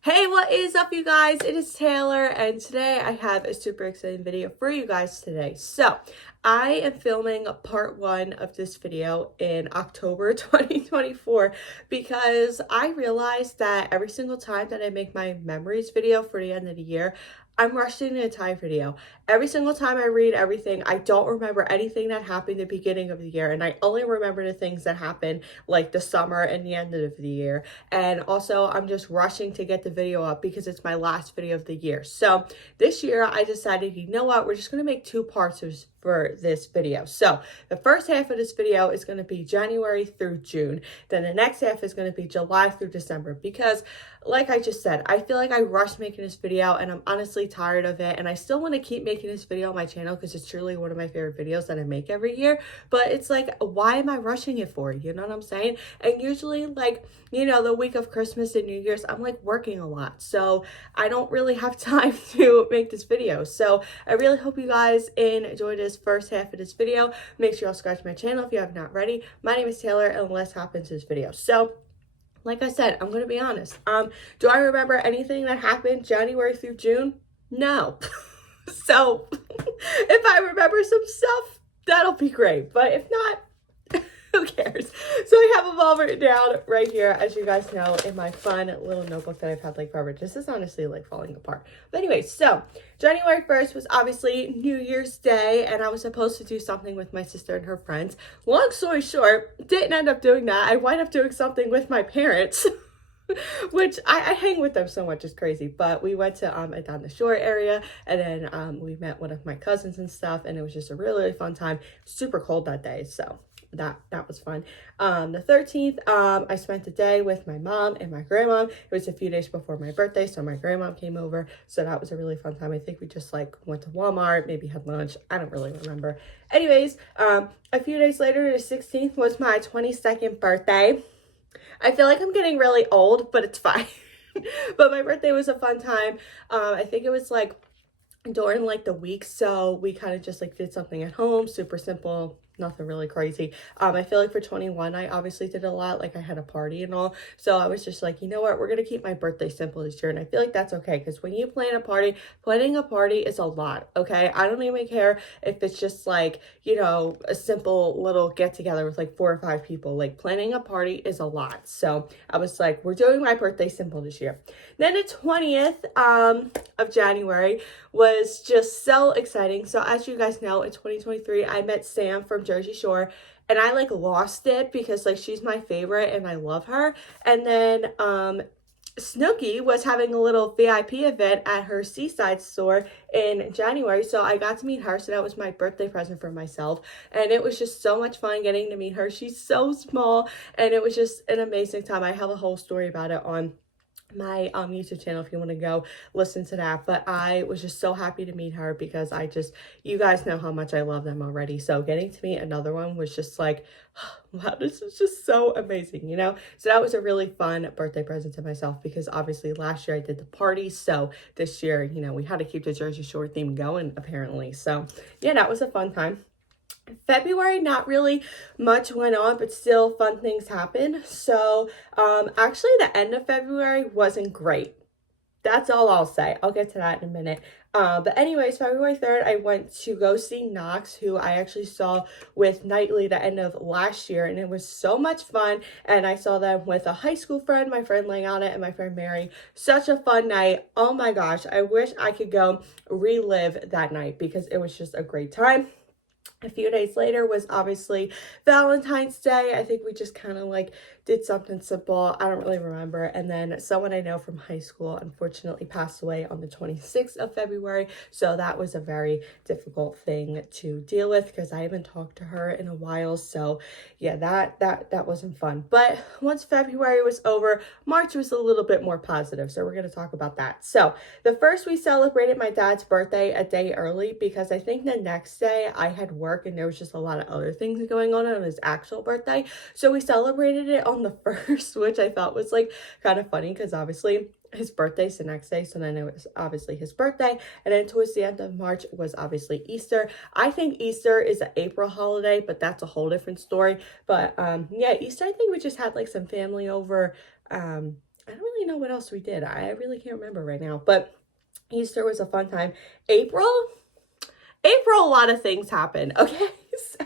Hey, what is up, you guys? It is Taylor, and today I have a super exciting video for you guys today. So, I am filming part one of this video in October 2024 because I realized that every single time that I make my memories video for the end of the year, I'm rushing the entire video. Every single time I read everything, I don't remember anything that happened at the beginning of the year, and I only remember the things that happened like the summer and the end of the year. And also, I'm just rushing to get the video up because it's my last video of the year. So this year, I decided, you know what, we're just going to make two parts for this video. So the first half of this video is going to be January through June. Then the next half is going to be July through December because, like I just said, I feel like I rushed making this video and I'm honestly tired of it. And I still want to keep making this video on my channel because it's truly one of my favorite videos that I make every year. But it's like, why am I rushing it for? You know what I'm saying? And usually, like, you know, the week of Christmas and New Year's, I'm like working a lot. So I don't really have time to make this video. So I really hope you guys enjoy this first half of this video. Make sure y'all subscribe to my channel if you have not already. My name is Taylor, and let's hop into this video. So like I said, I'm going to be honest. Do I remember anything that happened January through June? No. So if I remember some stuff, that'll be great. But if not, who cares? So I have them all written down right here, as you guys know, in my fun little notebook that I've had like forever. This is honestly like falling apart. But anyway, so January 1st was obviously New Year's Day, and I was supposed to do something with my sister and her friends. Long story short, didn't end up doing that. I wound up doing something with my parents. Which I hang with them so much, it's crazy. But we went to a down the shore area, and then we met one of my cousins and stuff, and it was just a really, really fun time. Super cold that day, so that was fun. The 13th, I spent the day with my mom and my grandma. It was a few days before my birthday, so my grandma came over, so that was a really fun time. I think we just like went to Walmart, maybe had lunch. I don't really remember. Anyways, a few days later, the 16th was my 22nd birthday. I feel like I'm getting really old, but it's fine. But my birthday was a fun time. I think it was like during like the week, so we kind of just like did something at home, super simple, nothing really crazy. I feel like for 21, I obviously did a lot, like I had a party and all, so I was just like, you know what, we're gonna keep my birthday simple this year. And I feel like that's okay, because when you plan a party, planning a party is a lot. Okay, I don't even care if it's just like, you know, a simple little get together with like 4 or 5 people. Like, planning a party is a lot. So I was like, we're doing my birthday simple this year. Then the 20th of January was just so exciting. So as you guys know, in 2023, I met Sam from Jersey Shore, and I like lost it because like she's my favorite and I love her. And then Snooki was having a little VIP event at her Seaside store in January, so I got to meet her. So that was my birthday present for myself, and it was just so much fun getting to meet her. She's so small, and it was just an amazing time. I have a whole story about it on my YouTube channel if you want to go listen to that. But I was just so happy to meet her because you guys know how much I love them already. So getting to meet another one was just like, wow, this is just so amazing, you know? So that was a really fun birthday present to myself because obviously last year I did the party. So this year, you know, we had to keep the Jersey Shore theme going apparently. So yeah, that was a fun time. February, not really much went on, but still fun things happened. So actually the end of February wasn't great. That's all I'll say. I'll get to that in a minute. But anyways, February 3rd, I went to go see Knox, who I actually saw with Knightley the end of last year, and it was so much fun. And I saw them with a high school friend, my friend Leanna, and my friend Mary. Such a fun night. Oh my gosh, I wish I could go relive that night because it was just a great time. A few days later was obviously Valentine's Day. I think we just kind of like did something simple. I don't really remember. And then someone I know from high school unfortunately passed away on the 26th of February. So that was a very difficult thing to deal with because I haven't talked to her in a while. So yeah, that wasn't fun. But once February was over, March was a little bit more positive. So we're going to talk about that. So the first, we celebrated my dad's birthday a day early because I think the next day I had work and there was just a lot of other things going on his actual birthday. So we celebrated it on the 1st, which I thought was like kind of funny because obviously his birthday's the next day, so then it was obviously his birthday, and then towards the end of March was obviously Easter. I think Easter is an April holiday, but that's a whole different story. But yeah, Easter, I think we just had like some family over. I don't really know what else we did. I really can't remember right now, but Easter was a fun time. April, a lot of things happen. Okay,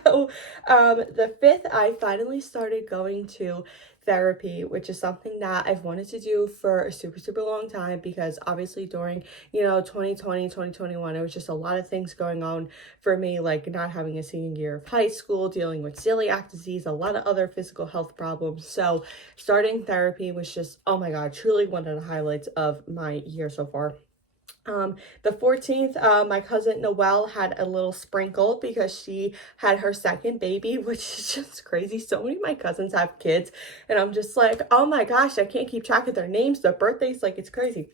so the 5th, I finally started going to therapy, which is something that I've wanted to do for a super long time, because obviously during 2020, 2021, it was just a lot of things going on for me, like not having a senior year of high school, dealing with celiac disease, a lot of other physical health problems. So starting therapy was just, oh my god, truly one of the highlights of my year so far. The 14th, my cousin Noelle had a little sprinkle because she had her second baby, which is just crazy. So many of my cousins have kids, and I'm just like, oh my gosh, I can't keep track of their names, their birthdays, like it's crazy.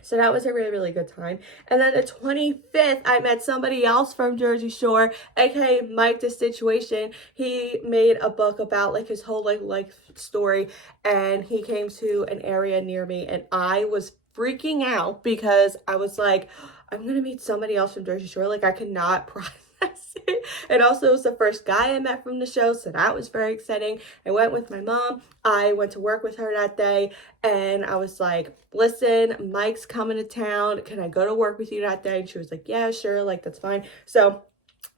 So that was a really good time. And then the 25th, I met somebody else from Jersey Shore, aka Mike the Situation. He made a book about like his whole life story, and he came to an area near me, and I was freaking out because I was like, I'm gonna meet somebody else from Jersey Shore. Like I could not process it. And also it was the first guy I met from the show, so that was very exciting. I went with my mom. I went to work with her that day, and I was like, listen, Mike's coming to town. Can I go to work with you that day? And she was like, yeah, sure, like that's fine. So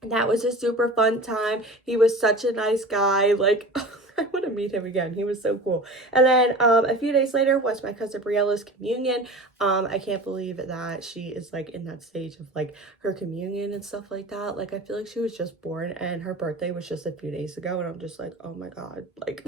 that was a super fun time. He was such a nice guy. Like, I want to meet him again. He was so cool. And then a few days later was my cousin Briella's communion. I can't believe that she is like in that stage of like her communion and stuff like that. Like, I feel like she was just born and her birthday was just a few days ago. And I'm just like, oh my God, like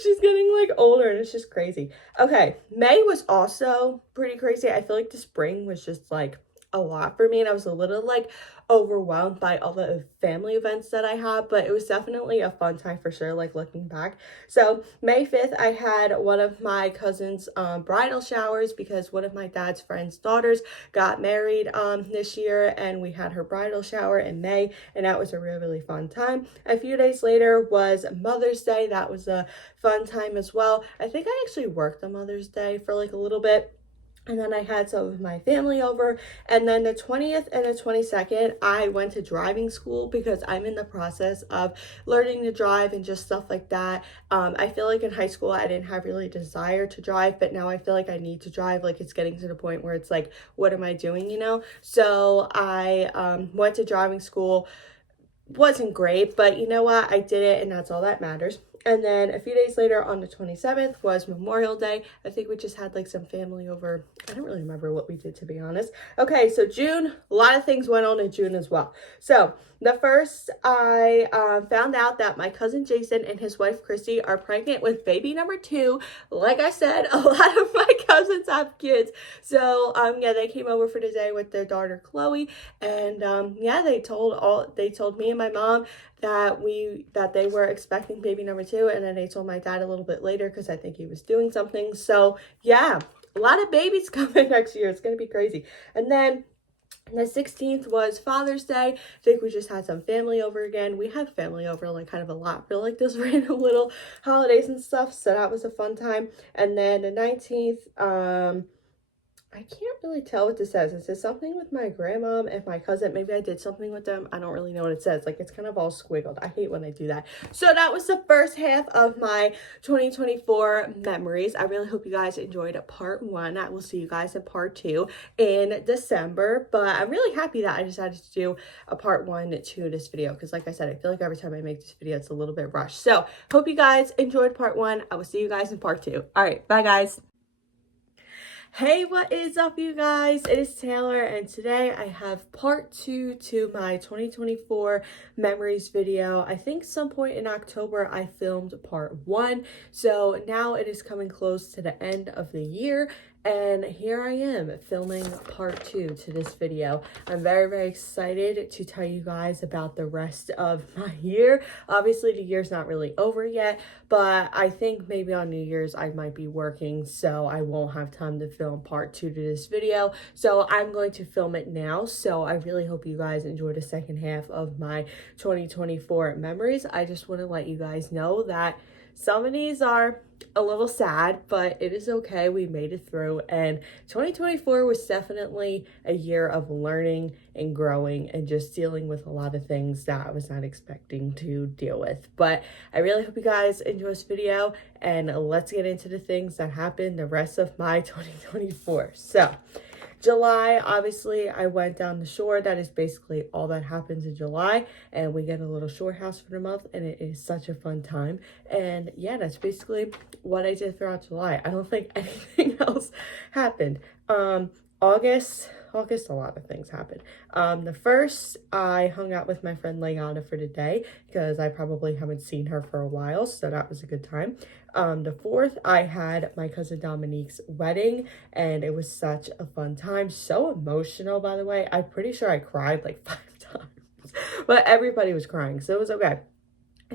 she's getting like older, and it's just crazy. Okay, May was also pretty crazy. I feel like the spring was just like a lot for me, and I was a little like overwhelmed by all the family events that I had, but it was definitely a fun time for sure, like looking back. So May 5th, I had one of my cousin's bridal showers, because one of my dad's friend's daughters got married this year, and we had her bridal shower in May, and that was a really fun time. A few days later was Mother's Day. That was a fun time as well. I think I actually worked on Mother's Day for like a little bit. And then I had some of my family over. And then the 20th and the 22nd, I went to driving school because I'm in the process of learning to drive and just stuff like that. I feel like in high school, I didn't have really desire to drive, but now I feel like I need to drive. Like it's getting to the point where it's like, what am I doing, you know? So I went to driving school. Wasn't great, but you know what? I did it, and that's all that matters. And then a few days later on the 27th was Memorial Day. I think we just had like some family over. I don't really remember what we did, to be honest. Okay, so June, a lot of things went on in June as well. So the first, I found out that my cousin Jason and his wife Christy are pregnant with baby number 2. Like I said, a lot of my cousins have kids. So yeah, they came over for the day with their daughter Chloe, and yeah, they told me and my mom that they were expecting baby number 2, and then they told my dad a little bit later because I think he was doing something. So yeah, a lot of babies coming next year. It's gonna be crazy. And then the 16th was Father's Day. I think we just had some family over again. We had family over like kind of a lot for like those random little holidays and stuff, so that was a fun time. And then the 19th, I can't really tell what this says. It says something with my grandma and my cousin. Maybe I did something with them. I don't really know what it says. Like, it's kind of all squiggled. I hate when I do that. So that was the first half of my 2024 memories. I really hope you guys enjoyed part 1. I will see you guys in part 2 in December. But I'm really happy that I decided to do a part 1 to this video, because like I said, I feel like every time I make this video, it's a little bit rushed. So hope you guys enjoyed part 1. I will see you guys in part 2. All right, bye guys. Hey, what is up, you guys? It is Taylor, and today I have part 2 to my 2024 memories video. I think some point in October I filmed part 1, so now it is coming close to the end of the year, and here I am filming part 2 to this video. I'm very excited to tell you guys about the rest of my year. Obviously, the year's not really over yet, but I think maybe on New Year's I might be working, so I won't have time to film part 2 to this video. So I'm going to film it now. So I really hope you guys enjoy the second half of my 2024 memories. I just want to let you guys know that some of these are a little sad, but it is okay. We made it through, and 2024 was definitely a year of learning and growing and just dealing with a lot of things that I was not expecting to deal with. But I really hope you guys enjoy this video, and let's get into the things that happened the rest of my 2024. So July, obviously, I went down the shore. That is basically all that happens in July. And we get a little shore house for the month, and it is such a fun time. And yeah, that's basically what I did throughout July. I don't think anything else happened. August, a lot of things happened. The first, I hung out with my friend Leona for the day because I probably haven't seen her for a while, so that was a good time. The fourth, I had my cousin Dominique's wedding, and it was such a fun time. So emotional, by the way. I'm pretty sure I cried like 5 times, but everybody was crying, so it was okay.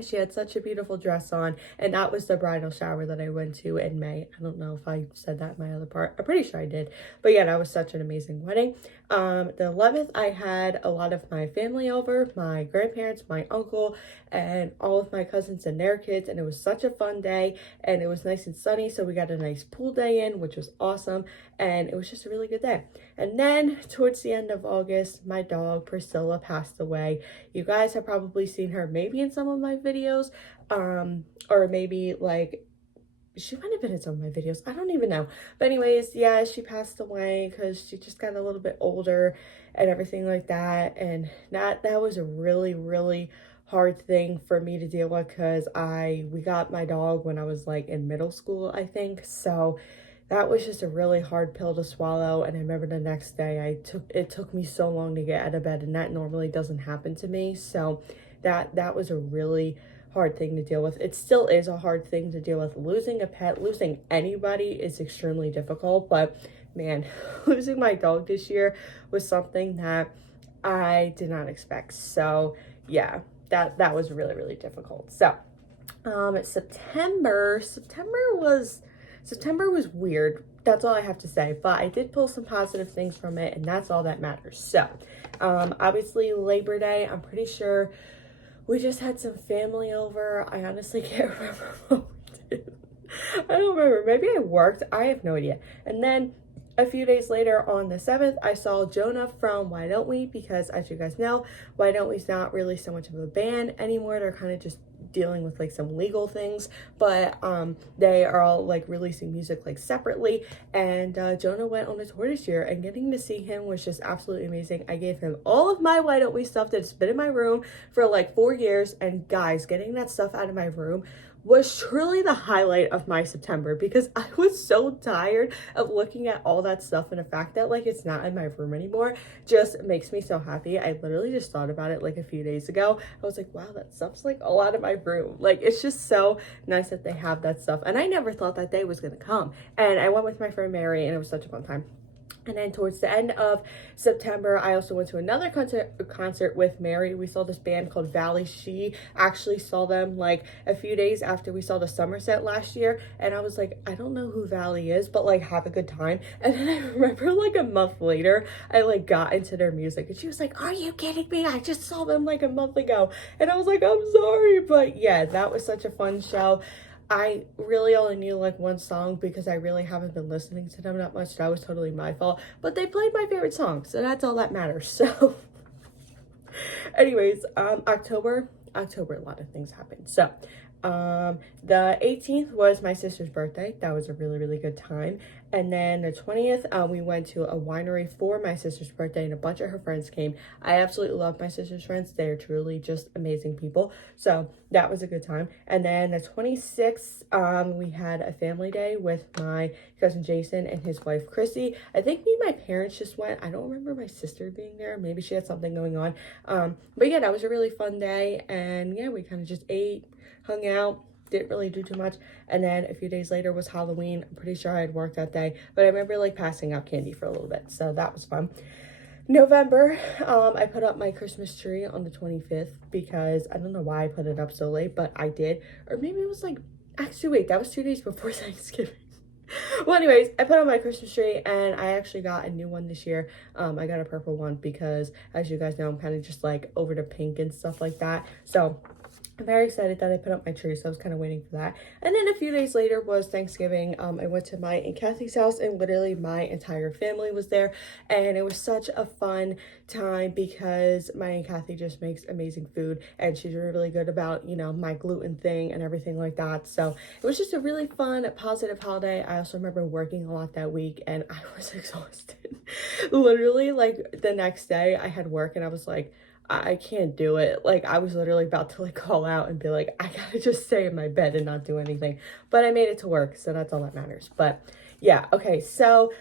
She had such a beautiful dress on, and that was the bridal shower that I went to in May. I don't know if I said that in my other part. I'm pretty sure I did. But yeah, that was such an amazing wedding. The 11th, I had a lot of my family over, my grandparents, my uncle, and all of my cousins and their kids, and it was such a fun day, and it was nice and sunny, so we got a nice pool day in, which was awesome, and it was just a really good day. And then towards the end of August, my dog Priscilla passed away. You guys have probably seen her maybe in some of my videos, or maybe like she might have been in some of my videos. I don't even know. But anyways, yeah, she passed away because she just got a little bit older and everything like that. And that was a really, really hard thing for me to deal with because we got my dog when I was like in middle school, I think. So that was just a really hard pill to swallow. And I remember the next day it took me so long to get out of bed, and that normally doesn't happen to me. So that was a really hard thing to deal with. It still is a hard thing to deal with. Losing a pet, losing anybody is extremely difficult, but man, losing my dog this year was something that I did not expect. So yeah, that was really, really difficult. So September was weird. That's all I have to say, but I did pull some positive things from it, and that's all that matters. So obviously Labor Day, I'm pretty sure we just had some family over. I honestly can't remember what we did. I don't remember. Maybe I worked. I have no idea. And then a few days later on the 7th, I saw Jonah from Why Don't We? Because as you guys know, Why Don't We's not really so much of a band anymore. They're kind of just dealing with like some legal things, but they are all like releasing music like separately, and Jonah went on a tour this year, and getting to see him was just absolutely amazing. I gave him all of my Why Don't We stuff that's been in my room for like 4 years, and guys, getting that stuff out of my room was truly the highlight of my September because I was so tired of looking at all that stuff, and the fact that like it's not in my room anymore just makes me so happy. I literally just thought about it like a few days ago. I was like, wow, that stuff's like a lot of my room. Like, it's just so nice that they have that stuff, and I never thought that day was gonna come. And I went with my friend Mary, and it was such a fun time. And then towards the end of September, I also went to another concert with Mary. We saw this band called Valley. She actually saw them like a few days after we saw the Somerset last year. And I was like, I don't know who Valley is, but like have a good time. And then I remember like a month later, I like got into their music, and she was like, are you kidding me? I just saw them like a month ago. And I was like, I'm sorry. But yeah, that was such a fun show. I really only knew like one song because I really haven't been listening to them that much. That was totally my fault. But they played my favorite song, so that's all that matters. So anyways, October, a lot of things happened. So the 18th was my sister's birthday. That was a really, really good time. And then the 20th, we went to a winery for my sister's birthday, and a bunch of her friends came. I absolutely love my sister's friends. They are truly just amazing people. So that was a good time. And then the 26th, we had a family day with my cousin Jason and his wife Chrissy. I think me and my parents just went. I don't remember my sister being there. Maybe she had something going on. But yeah, that was a really fun day. And yeah, we kind of just ate, hung out, didn't really do too much. And then a few days later was Halloween. I'm pretty sure I had worked that day, but I remember like passing out candy for a little bit, so that was fun. November, I put up my Christmas tree on the 25th because I don't know why I put it up so late, but I did. Or maybe it was like, actually wait, that was 2 days before Thanksgiving. Well, anyways, I put on my Christmas tree, and I actually got a new one this year. I got a purple one because, as you guys know, I'm kind of just like over the pink and stuff like that. So I'm very excited that I put up my tree, so I was kind of waiting for that. And then a few days later was Thanksgiving. I went to my Aunt Kathy's house, and literally my entire family was there. And it was such a fun time because my Aunt Kathy just makes amazing food, and she's really good about, you know, my gluten thing and everything like that. So it was just a really fun, positive holiday. I also remember working a lot that week, and I was exhausted. Literally, like the next day I had work, and I was like, I can't do it. Like, I was literally about to like call out and be like, I gotta just stay in my bed and not do anything. But I made it to work, so that's all that matters. But yeah, okay, so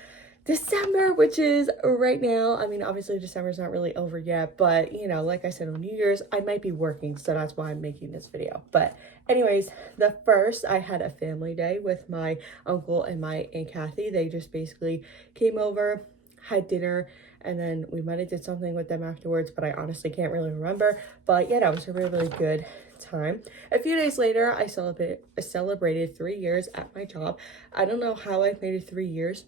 December, which is right now, I mean, obviously December's not really over yet, but you know, like I said, on New Year's, I might be working, so that's why I'm making this video. But anyways, the first, I had a family day with my uncle and my Aunt Kathy. They just basically came over, had dinner, and then we might have did something with them afterwards, but I honestly can't really remember. But yeah, that was a really, really good time. A few days later, I celebrated 3 years at my job. I don't know how I've made it 3 years,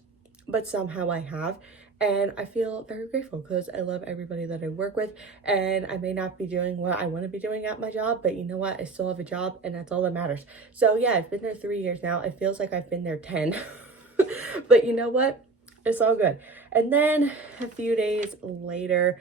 but somehow I have. And I feel very grateful because I love everybody that I work with, and I may not be doing what I want to be doing at my job, but you know what? I still have a job, and that's all that matters. So yeah, I've been there 3 years now. It feels like I've been there 10, but you know what? It's all good. And then a few days later,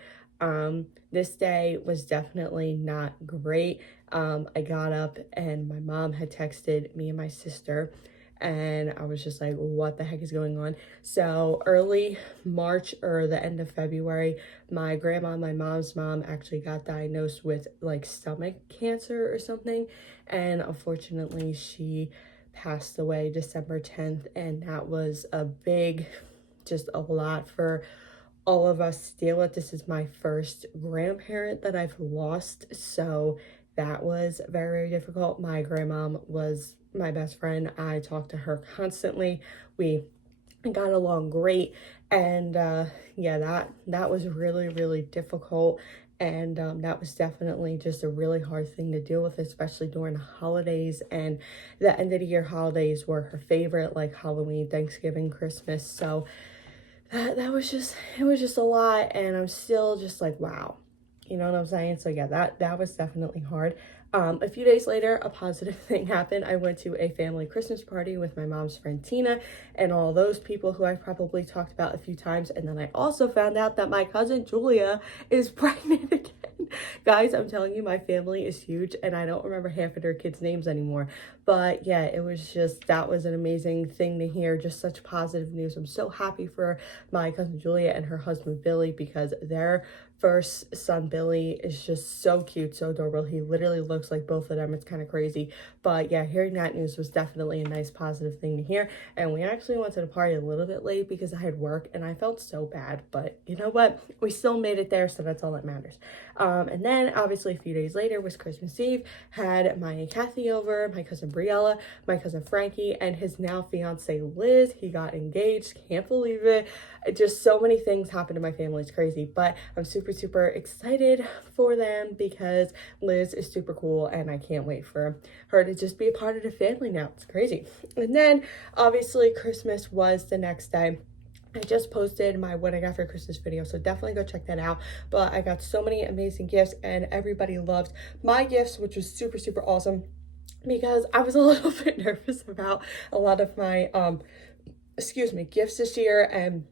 this day was definitely not great. I got up and my mom had texted me and my sister, and I was just like, what the heck is going on? So early March or the end of February, my grandma, my mom's mom, actually got diagnosed with like stomach cancer or something. And unfortunately, she passed away December 10th. And that was a big, just a lot for all of us to deal with. This is my first grandparent that I've lost, so that was very, very difficult. My grandmom was my best friend. I talked to her constantly. We got along great, and yeah, that was really, really difficult. And that was definitely just a really hard thing to deal with, especially during the holidays. And the end of the year holidays were her favorite, like Halloween, Thanksgiving, Christmas. So that was just, it was just a lot. And I'm still just like, wow, you know what I'm saying? So yeah, that was definitely hard. A few days later, a positive thing happened. I went to a family Christmas party with my mom's friend Tina and all those people who I've probably talked about a few times. And then I also found out that my cousin Julia is pregnant again. Guys, I'm telling you, my family is huge, and I don't remember half of their kids' names anymore. But yeah, it was just, that was an amazing thing to hear. Just such positive news. I'm so happy for my cousin Julia and her husband Billy, because their first son Billy is just so cute, so adorable. He literally looks like both of them. It's kind of crazy. But yeah, hearing that news was definitely a nice positive thing to hear. And we actually went to the party a little bit late because I had work and I felt so bad, but you know what, we still made it there, so that's all that matters. And then obviously a few days later was Christmas Eve. Had my Aunt Kathy over, my cousin Briella, my cousin Frankie, and his now fiance Liz. He got engaged. Can't believe it. Just so many things happened to my family. It's crazy, but I'm super excited for them because Liz is super cool, and I can't wait for her to just be a part of the family now. It's crazy. And then obviously Christmas was the next day. I just posted my what I got for Christmas video, so definitely go check that out. But I got so many amazing gifts, and everybody loved my gifts, which was super awesome, because I was a little bit nervous about a lot of my gifts this year, and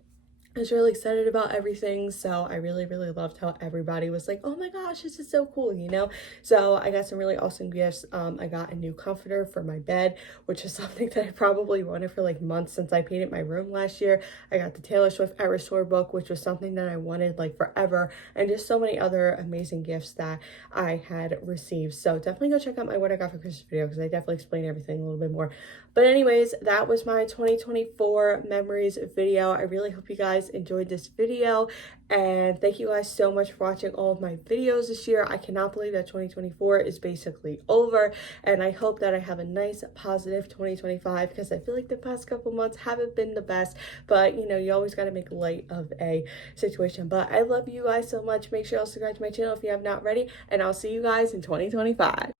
I was really excited about everything. So I really loved how everybody was like, oh my gosh, this is so cool, you know? So I got some really awesome gifts. I got a new comforter for my bed, which is something that I probably wanted for like months since I painted my room last year. I got the Taylor Swift Eras Tour book, which was something that I wanted like forever, and just so many other amazing gifts that I had received. So definitely go check out my what I got for Christmas video, because I definitely explained everything a little bit more. But anyways, that was my 2024 memories video. I really hope you guys enjoyed this video, and thank you guys so much for watching all of my videos this year. I cannot believe that 2024 is basically over, and I hope that I have a nice positive 2025, because I feel like the past couple months haven't been the best, but you know, you always got to make light of a situation. But I love you guys so much. Make sure you subscribe to my channel if you have not already, and I'll see you guys in 2025.